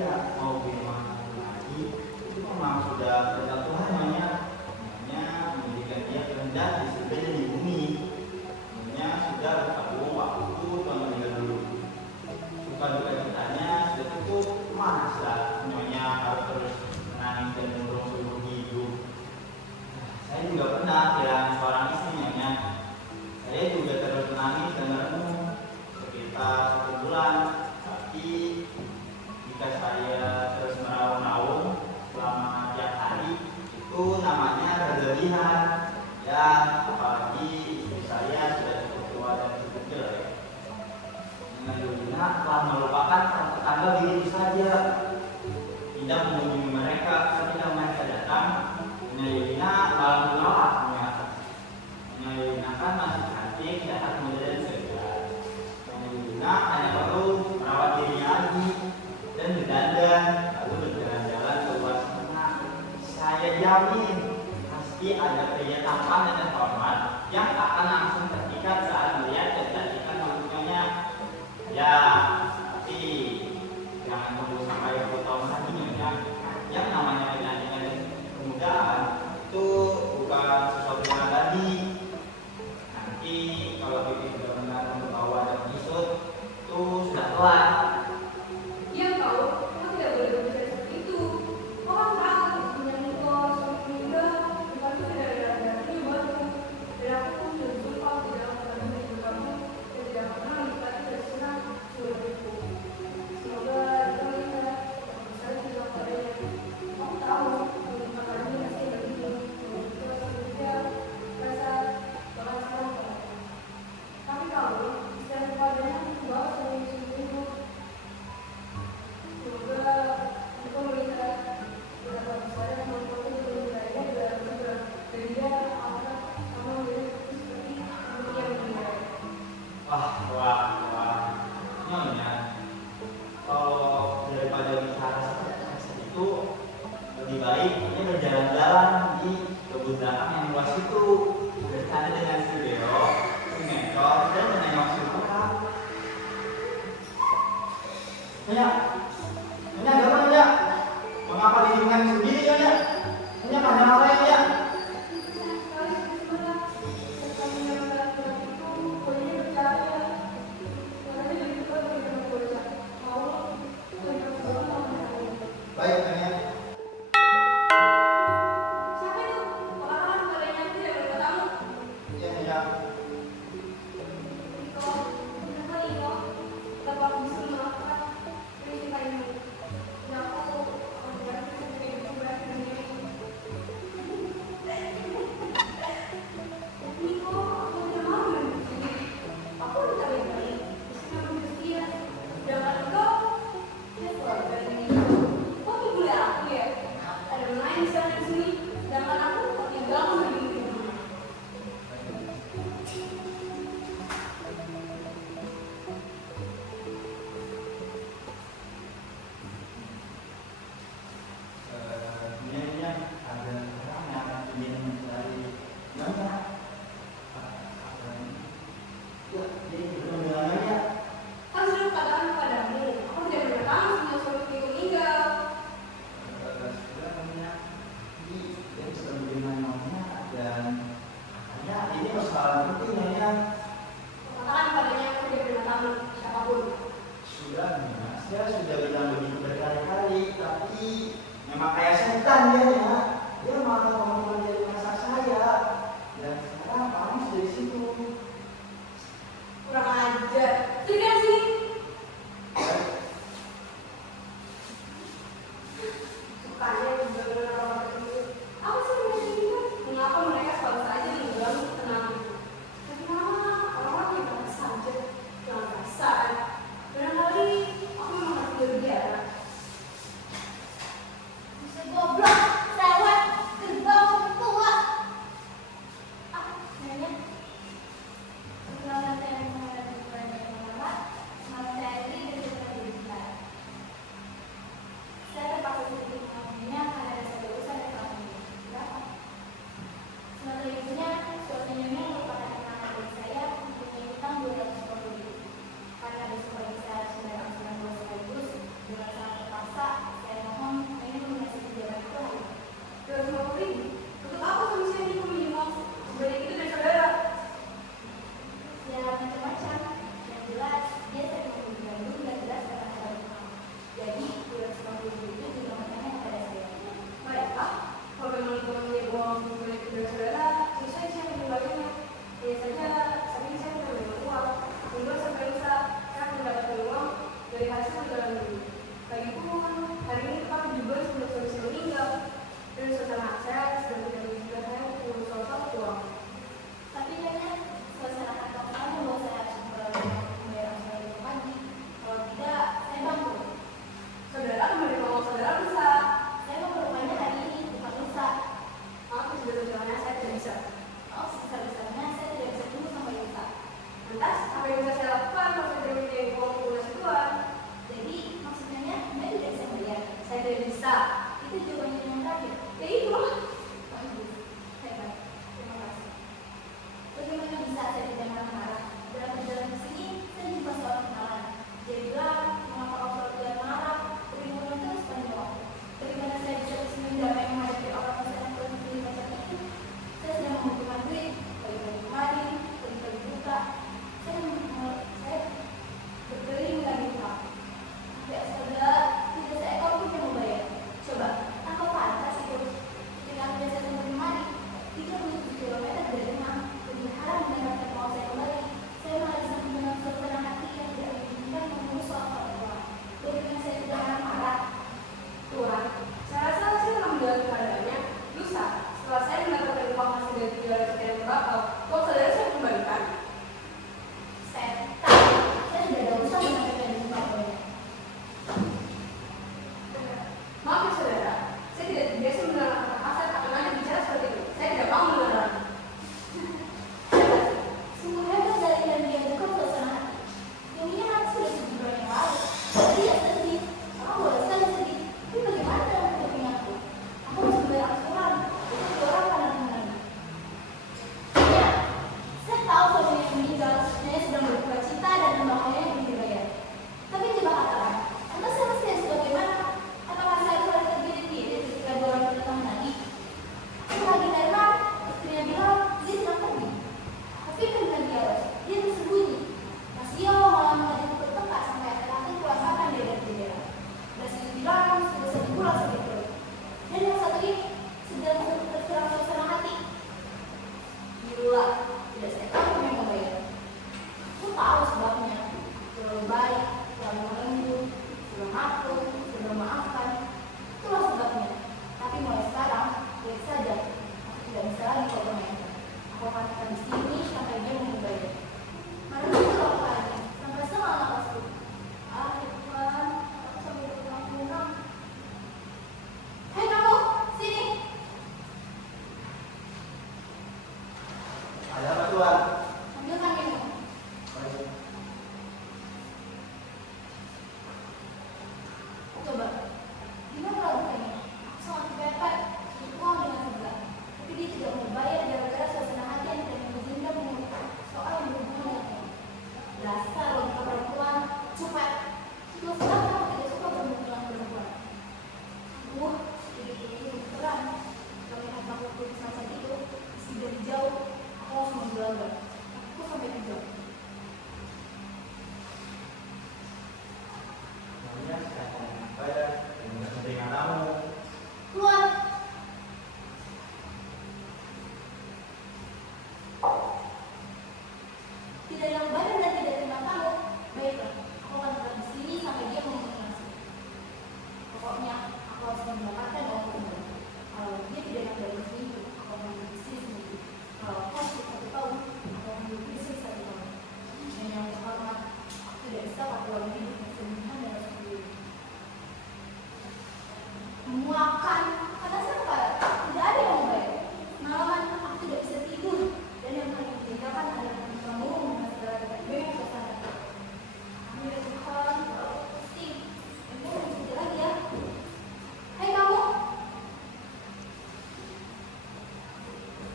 dia mau gimana lagi itu memang sudah kehendak Tuhan namanya menjadikan dia kehendak di surga dan di bumi. Namanya sudah bertabung waktu Tuhan meninggal dulu. Suka duka citanya sudah cukup, masa semuanya harus terus menangis dan murung seumur hidup. Saya juga pernah kehilangan seorang istrinya. Saya juga terus menangis dan merenung sekitar 1 bulan. Tapi jika saya terus meraung-raung selama tiap hari, itu namanya berlebihan. Ya, apalagi istri saya sudah cukup tua dan cukup jelek. Yulina telah melupakan tetangga begitu saja, tidak mengunjungi mereka ketika mereka datang. Yulina malah menolak mereka. Yulina kan masih cantik, sehat, muda dan segar. Yulina hanya perlu merawat dirinya lagi dan berdandan, lalu berjalan-jalan keluar sana. Saya jamin pasti ada pria tampan dan terhormat yang akan langsung terpikat saat melihat kecantikan makhluknya. Ya, tapi jangan tunggu sampai 10 tahun lagi ya. Yang namanya kecantikan dan kemudahan itu bukan sesuatu yang abadi. Nanti kalau pipi sudah benar membawa dan kisut, itu sudah telat. Dia tahu, aku tidak boleh berbicara seperti itu. Orang tahu, yang itu suami muda, bukan itu dari darahnya baru. Dan aku pun sudah bersumpah tidak akan pernah hidup kamu dan tidak pernah lipat dari senang suamiku. Semoga kita lihat, saya tidak padanya. Aku tahu, mengatakan ini pasti begitu. Begitu saja, rasa bahkan salah. Tapi kalau istilah padanya bawa sungguh-sungguh. Semoga engkau melihat betapa besar manfaat budaya dalam sebuah benda akan sama mirip seperti yang meninggal. Wah, nyonya. Kalau daripada bicara seperti itu, lebih baik ini berjalan-jalan di kebun belakang yang luas itu, bercanda dengan si Beo, si Mentor, dan menengok si Maka. Nyonya, gimana Nyonya? Mengapa lingkungan sendiri Nyonya? Nyonya pada apa ya Nyonya? Baik Nyonya. Siapa itu? Katakan padanya aku tidak berkatamu. Iya Nyonya. Kenapa Iko? Betapa aku bisa memaafkan dari cintaimu. Dan aku akan berarti ketika hidupku berakhir dengan dirimu. Niko, aku tidak mau hidup sendiri. Aku wanita yang baik, meskipun aku setia. Sedangkan engkau, ya keluarga ini. Kau ibu rasa berjalan dulu. Lagipun hari ini tepat 17 sebelum suami saya meninggal. Dan suasana saya sedang tidak mengizinkan saya untuk mengurus soal uang. Tapi nenek, suasana kantor kamu membawa saya harus membayar asuransi itu pagi. Kalau tidak, saya bangkrut. Saudara kembali ngomong saudara bisa. Saya mau ke rumahnya hari ini, bukan lusa. Maaf, sebesar-besarnya saya tidak bisa. Oh, sebesar-besarnya saya tidak bisa tunggu sampai lusa. Lantas, apa yang bisa saya lakukan kalau saya tidak memiliki uang untuk lunasi uang? Jadi, maksudnya, Mbak tidak bisa bayar. Saya tidak bisa. Itu jawabannya yang terakhir. Ya itu. Bagus. Hebat. Terima kasih. Bagaimana bisa saya tidak marah-marah? Dalam perjalanan ke sini, saya jumpa seorang kenalan. Dia bilang, mengapa kau selalu tidak marah? Kebingungan terus sepanjang waktu. Bagaimana saya bisa tersenyum damai menghadapi orang yang sedang di macam itu? Saya sedang membutuhkan duit. Pagi-pagi kemarin, pagi-pagi buka. Saya berkeliling mencari uang. Tapi astaga, tidak seekor pun yang membayar. Coba, apa pantas itu? Ketika aku biasa sampai kemari, 37 kilometer dari rumah, berharap mendapatkan uang saya kembali. Saya malah bisa mengenal suasana hati yang tidak menginginkan mengurus soal uang. Bagaimana saya tidak marah-marah? Tuhan, saya rasa saya telah menjawab kepadanya. Lusa, setelah saya mendapatkan uang hasil dari penjualan sekian tembakau, uang saudara saya kembalikan. Saya tahu, saya tidak ada urusan dengan keadaan banyak. Maaf ya saudara, saya tidak biasa menerangkan kata-kata akan Anda bicara seperti itu. Saya tidak mau menerang. Hebat, sungguh hebat dari dan dia bukan suasana hati. Dunia kan sudah 7 bulan yang lalu. Dia sedih, orang boleh sekali sedih. Tapi bagaimana dengan kepinganku? Aku harus membayar angsuran. Itu 2 orang kanan mengenai. Ya, saya tahu suaminya yang meninggal, saya sedang berduka cita dan tembakaunya yang belum dibayar. Tapi coba katakan, Anda saya mesti harus bagaimana? Apakah saya harus tergigit-gigit ketika 2 orang datang lagi? Aku lagi telepon, istrinya bilang dia sedang pergi. Tapi dengan dia bersembunyi. Mas Yo malah mengajak ke tempat sampai laki-laki pulang makan dari jendela. Mas Yo bilang sudah 1 bulan sampai itu. Dan yang satu ini sedang terserang suasana hati. Gila, tidak saya tahu yang membayar. Aku tahu sebabnya. Terlalu baik, terlalu lembut, terlalu aku, terlalu memaafkan. Itulah sebabnya. Tapi mulai sekarang, lihat saja. Aku tidak bisa lagi kau permainkan. Aku akan tetap di sini sampai dia membayar. Mana itu lakukannya? Sampai sama napasku. Ah, ya Tuhan, aku sampai berpulang-pulang. Hei kamu, sini. Ada apa Tuhan? Ambilkan minum. Baik. Coba, gimana lakukannya? Aku sangat kepepet, uang dengan sebelah. Tapi dia tidak mau bayar gara-gara suasana hati yang tidak mengizinkan mengurus soal yang berhubungan dengannya. Dasar logika perempuan, cepet. Terus kenapa kamu tidak suka berhubungan perempuan? Sedikit ini beneran. Kalau melihat kamu tulis macam itu, meski dari jauh, aku langsung menggelagak. Aku sampai kejauh. Namanya saya akan bayar dengan kepentingan kamu. Keluar. Tidak yang bayar dan tidak terima kamu. Baiklah, aku akan tetap di sini sampai dia mengunasi. Pokoknya, aku harus mendapatkan uang kembali. Kalau dia tidak nak dari sini, aku akan berbisnis sendiri. Kalau kau 1 tahun, aku akan berbisnis 1 tahun. Dan yang terhormat, aku tidak bisa pakai uang hidup yang sembunyian dan sendiri. Memuakan, karena siapa? Tidak ada yang membayar. Malahan aku tidak bisa tidur. Dan yang paling menjengkelkan adalah kamu dengan segala dengan suasana. Amin ya Tuhan, kalau pusing. Ini mau tidur lagi ya. Hai kamu,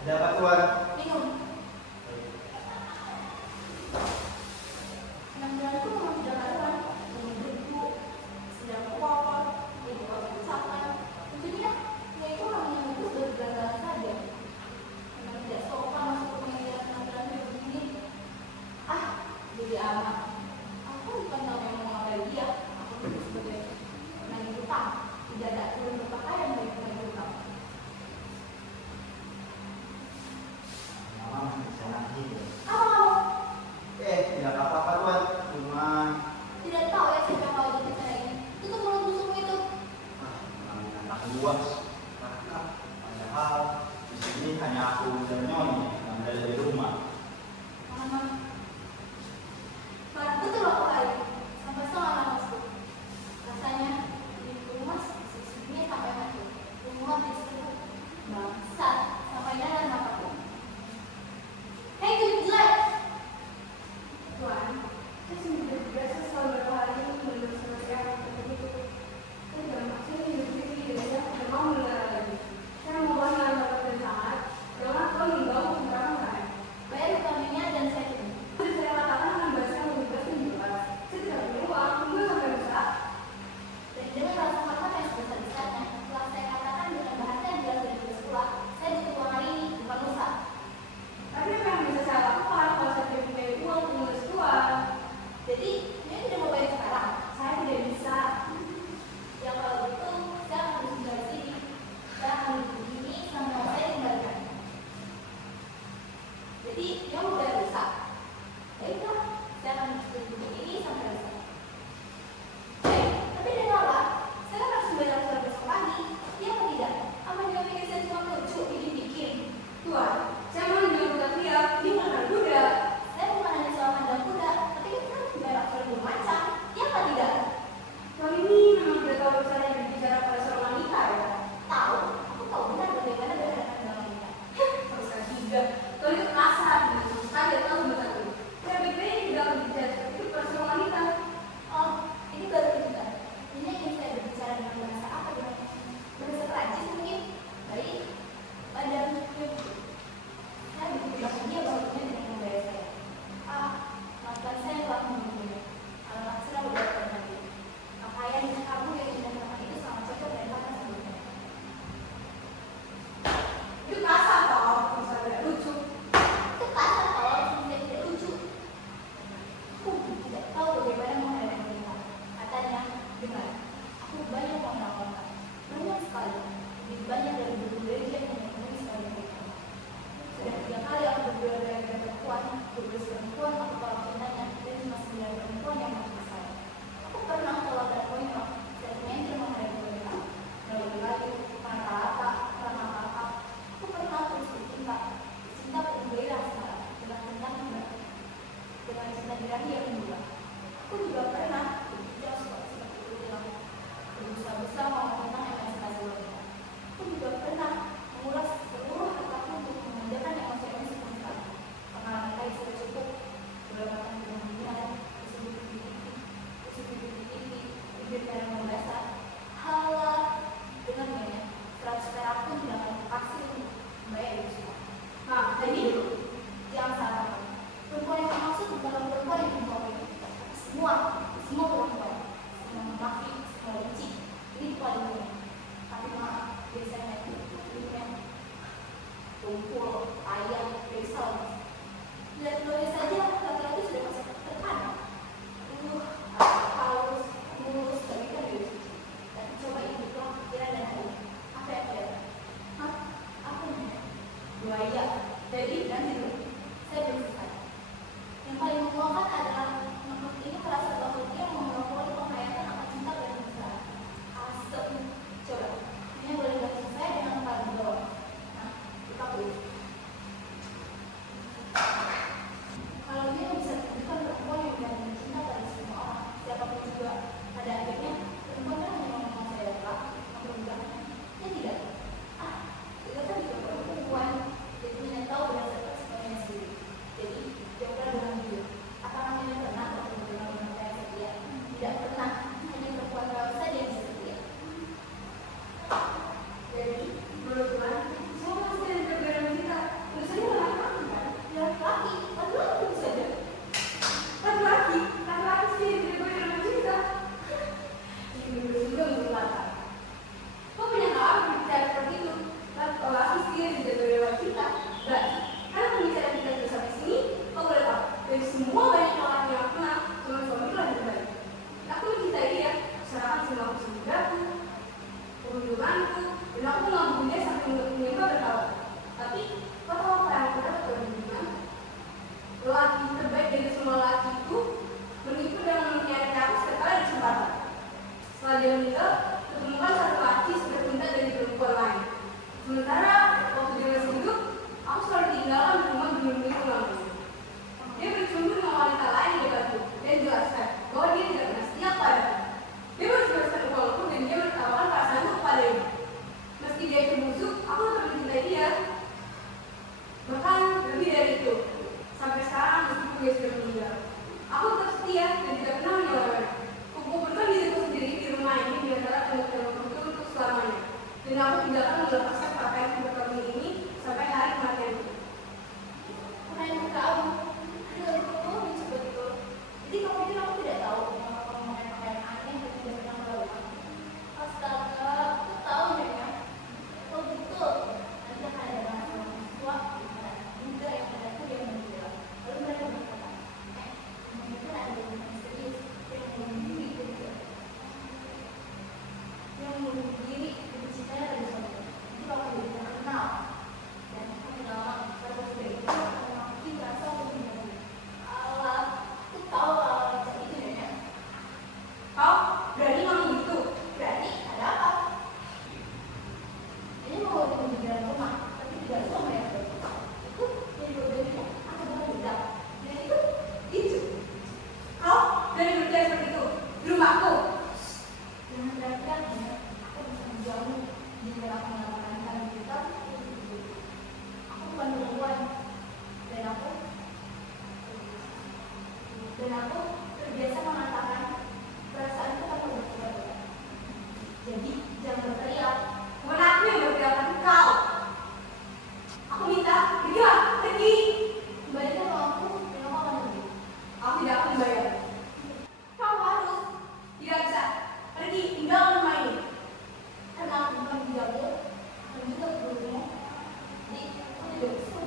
Ada apa Tuhan? minum. Penampilanku memang tidak karuan. Ini berbu, sedang kotor, ini kotor kecapan. Tentunya, ya itu hanya bagus bergerak saja. Memang tidak sopan masuk ke pengadilan penampilan kayak begini. Ah, jadi amat. Aku bukan tahu yang mau ngapain dia. Aku hidup sebagai penagih hutang. Tidak ada turun berpakaian dari penagih hutang. Mama masih bisa nagih. Apa kamu? Tidak apa-apa Tuhan. Cuma Tidak tahu ya siapa kau itu sekali. Lebih banyak dari 20 legend yang memenuhi sekali mereka. Sudah 3 kali aku berdua dengan perempuan, 12 perempuan aku tolak cintanya, dan cuma 9 perempuan yang menerima saya. Aku pernah tolak dan konyol, dan menyentil menghadapi mereka. Melalui layu, rata-rata, kakak. Aku pernah terus bercinta berbeda asmara, dengan cinta birahi yang kedua. Aku juga pernah berbicara seperti itu bilang, berusaha mau tentang emansipasi wanita. Aku juga pernah mengulas seluruh hartaku untuk memanjakan emosi-emosi perempuan. Pengalaman lain sudah cukup. Beberapa kemungkinan, usut pipi, bibir merah membasah, halah, dengan banyak 100 perak pun tidak akan terpaksa untuk membayar itu semua. Nah, jadi dulu, jangan salah paham. Perempuan yang dimaksud bukan perempuan yang dimaksud. Semua perempuan, semua munafik, semua benci. Ini paling banyak. Tapi maaf, biasanya tumpul, ayam, risau. Lihat keluarga saja, laki-laki sudah masuk terkadang. Halus, mulus, tapi kan dari suci. Tapi coba ikutlah pikiran dan hati. Apa yang kelihatan? Apa namanya? Buaya. Jadi, nanti dulu. Saya belum selesai. Yang paling memuaskan adalah makhluk ini merasa bahwa dia memonopoli penghayatan akan cinta dan mesra. Asem. Coba. Ini boleh bantu saya dengan paling bawah. Nah, kita pilih. Kalau dia bisa tunjukkan perempuan yang benar-benar cinta pada semua orang, siapapun juga, pada akhirnya perempuan kan hanya ngomong saya adalah mempermudahnya. Ya tidak. Kita kan juga perempuan, jadi hanya tahu berdasarkan semuanya sendiri. Jadi, jawablah dengan jujur. Apakah tidak pernah bertemu dengan wanita yang setia? Tidak pernah. Hanya perempuan rawat saja yang bisa setia. Jadi, menurut Tuhan, semua pasti ada perbedaan kita. Tentu saja laki-laki kan? Laki-laki tentu saja. Laki-laki sih tidak boleh dalam cinta. Ini benar-benar mengatakan. Kau punya hak berbicara seperti itu. Laki-laki sih tidak boleh dalam cinta. Dan karena pembicaraan kita sudah sampai sini, kau boleh tahu dari semua banyak laki yang aku kenal, cuma suamiku lah yang terbaik. Aku mencintai dia, serahkan semua kesulitanku, keuntunganku, dan aku mengambil dia sampai menimba berkawan. Tapi, kau tahu apa yang aku dapat dari hubungan? Laki terbaik dari semua laki itu menipu dan mengkhianati aku sekali ada kesempatan. Setelah dia meninggal, ketemukan satu laki sudah cinta dari perempuan lain. Sementara waktu dia masih hidup, aku selalu tinggalkan di rumah berminggu-minggu lamanya. Dia bercumbu dengan wanita lain di depanku dan jelaskan bahwa dia tidak pernah setia padaku. Dia bersebaskan uangku dan dia menertawakan perasaanku kepadanya. Meski dia itu busuk, aku tetap mencintai dia. Bahkan lebih dari itu. Sampai sekarang meskipun dia sudah meninggal, aku tetap setia dan tidak pernah menyalahkan. Kukuburkan diriku sendiri di rumah ini di antara tembok-tembok itu untuk selamanya. Dan aku tidak akan melepaskan pakaian berkabung ini sampai hari kematianku. Pertanyaan kamu, kamu mencoba itu. Jadi kamu pikir aku tidak tahu yang kamu memakai pakaian aneh dan tidak pernah melakukan. Astaga, aku tahu ya. Oh betul. Nanti akan ada orang tua juga yang padaku yang menjual. Lalu mereka berkata, mungkin ada yang misterius yang membunuh diri bercintanya pada suaminya. Itu akan jadi terkenal. Dan aku menolak karena sudah itu akan makin rasa untuk menjadi. Allah, aku tahu kalau macam itu ya. Kau berani ngomong gitu? Berani? Ada apa? Ini mau pergi di dalam rumah, tapi tidak bisa membayar gaji. Itu jadi berbeda. Aku bakal bedak. Dan itu. Kau berani berbicara seperti itu di rumahku? Jangan teriak-teriak ya. Aku bisa menjauh jika aku mengatakan hal kita. Aku bukan perempuan. Dan aku terbiasa mengatakan perasaan itu akan berubah-ubah. Jadi jangan berteriak. Bukan aku yang berteriak, tapi kau. Aku minta, pergi. Kembalikan uangku dan aku akan pergi. Aku tidak akan membayar. Kau harus. Tidak bisa. Pergi, tinggalkan rumah ini. Karena aku bukan diambil, dan juga berburu. Jadi aku tidak bisa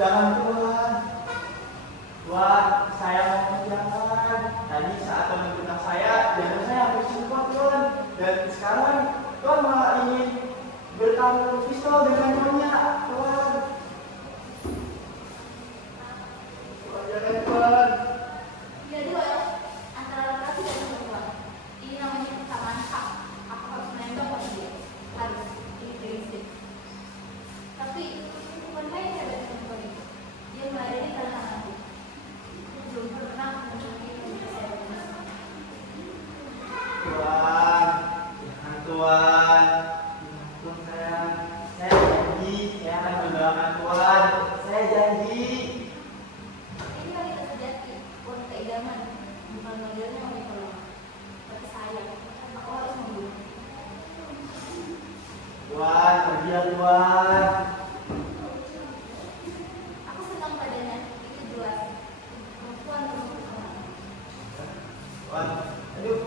Jangan Tuhan. Tuhan, saya mau jalan. Tadi saat Tuhan memberitahu saya, jangan saya harus sumpah Tuhan. Dan sekarang Tuhan malah ingin bertarung pistol dengan nyonya Tuhan. Tuhan jangan Tuhan. Jadi loh, antara laki-laki dan perempuan. Ini namanya kesamaan hak. Aku harus menembak pada dia. Harus. Ini prinsip. Tapi bukan saya yang hebat perempuan itu. Dia melayani karena aku. Belum pernah memiliki saya benar. Tuhan, Tuhan Tuhan, Tuhan sayang, saya janji, saya akan mendoakan Tuhan, saya janji. Ini kan kita sejati, wanita idaman, bukan modelnya wanita lemah. Tapi saya, aku harus membunuh. Tuhan, pergilah Tuhan. Aku senang padanya, itu jelas. Perempuan tersebut senang. Tuhan, aduh,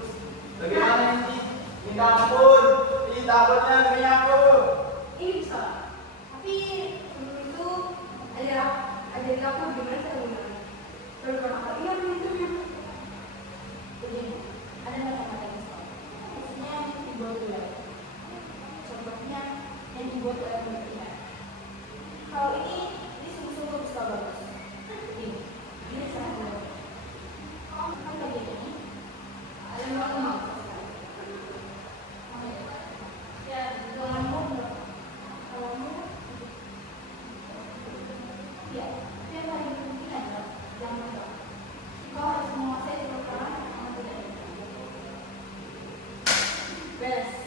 bagaimana ini? Minta ampun, ini takutnya demi aku. Ini bisa. Tapi sebelum itu ajarin aku gimana saya menggunakan. Terus kenapa? Iya itu. Begini, ada macam-macam pistol. Biasanya dibuat oleh contohnya yang dibuat oleh pemerintah. Kalau ini sungguh-sungguh pistol bagus. Ini sangat bagus. Kan bagian ini ada memang ya denganmu kamu ya tapi yang paling penting adalah jangan lupa kau harus menguasai kedokteran yang tidak ada. Beres.